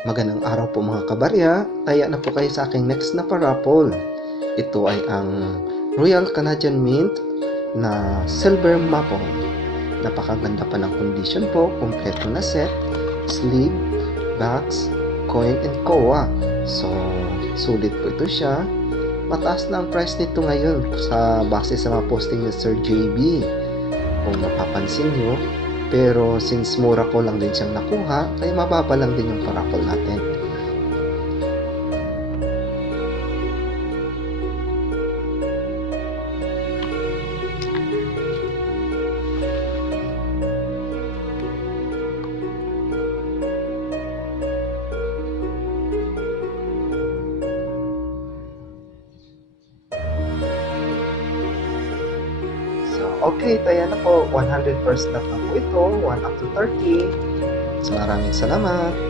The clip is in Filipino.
Magandang araw po mga kabarya, taya na po kayo sa aking next na parapol. Ito ay ang Royal Canadian Mint na Silver Maple. Napakaganda pa ng condition po, kompleto na set, sleeve, box, coin and koa. So, sulit po ito siya. Mataas na ang price nito ngayon sa base sa mga posting ni Sir JB. Kung napapansin nyo, pero since mura ko lang din siyang nakuha, kaya mababa lang din yung parapol natin. Okay, kaya na po, 100 per slot na po ito, 1 up to 30. So, maraming salamat.